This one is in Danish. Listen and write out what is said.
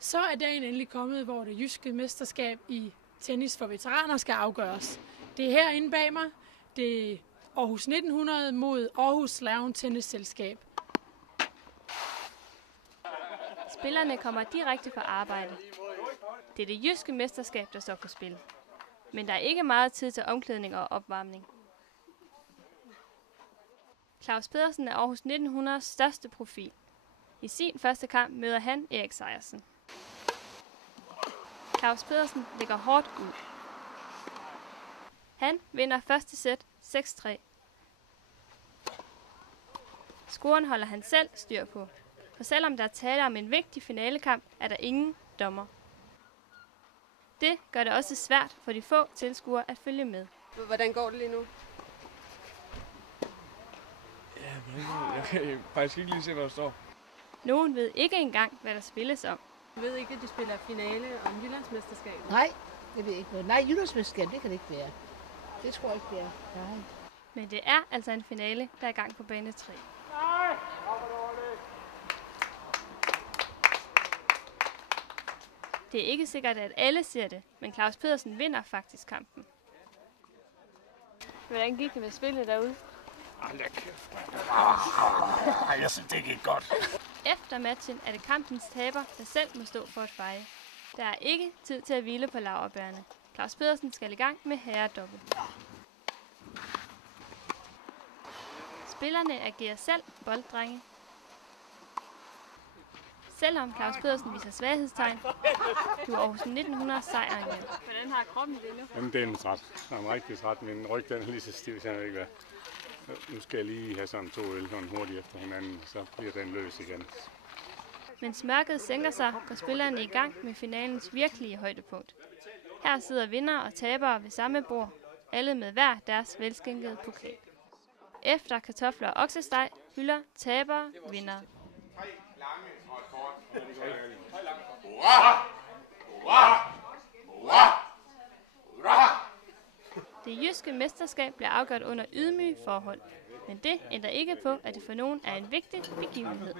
Så er dagen endelig kommet, hvor det jyske mesterskab i tennis for veteraner skal afgøres. Det er herinde bag mig. Det er Aarhus 1900 mod Aarhus Lawn Tennis Selskab. Spillerne kommer direkte fra arbejde. Det er det jyske mesterskab, der står på spil. Men der er ikke meget tid til omklædning og opvarmning. Claus Pedersen er Aarhus 1900's største profil. I sin første kamp møder han Erik Sejersen. Claus Pedersen ligger hårdt ud. Han vinder første sæt 6-3. Scoren holder han selv styr på. For selvom der er tale om en vigtig finalekamp, er der ingen dommer. Det gør det også svært for de få tilskuere at følge med. Hvordan går det lige nu? Jeg kan faktisk ikke lige se, hvad der står. Nogen ved ikke engang, hvad der spilles om. Jeg ved ikke, at de spiller finale om Jyllandsmesterskabet. Nej, det ved jeg ikke. Nej, Jyllandsmesterskab, det kan det ikke være. Det tror jeg ikke, det er. Nej. Men det er altså en finale, der er i gang på bane 3. Det er ikke sikkert, at alle ser det, men Claus Pedersen vinder faktisk kampen. Hvordan gik det med spillet derude? Jeg synes, det gik godt. Efter matchen er det kampens taber, der selv må stå for at feje. Der er ikke tid til at hvile på laurbærrene. Claus Pedersen skal i gang med herredobbelt. Spillerne agerer selv bolddrenge. Selvom Claus Pedersen viser svaghedstegn, du er Aarhus 1900 sejren hjem. Hvordan har kroppen det nu? Jamen, det er en træt. Jeg er rigtig træt. Min ryg den er lige så stiv, jeg ikke hvad. Nu skal jeg lige have sådan 2 øl sådan hurtigt efter hinanden, så bliver den løs igen. Mens mørket sænker sig, går spillerne i gang med finalens virkelige højdepunkt. Her sidder vinder og tabere ved samme bord, alle med hver deres velskænkede pokal. Efter kartofler og oksesteg hylder tabere vinder. Det jyske mesterskab bliver afgjort under ydmyge forhold, men det ændrer ikke på, at det for nogen er en vigtig begivenhed.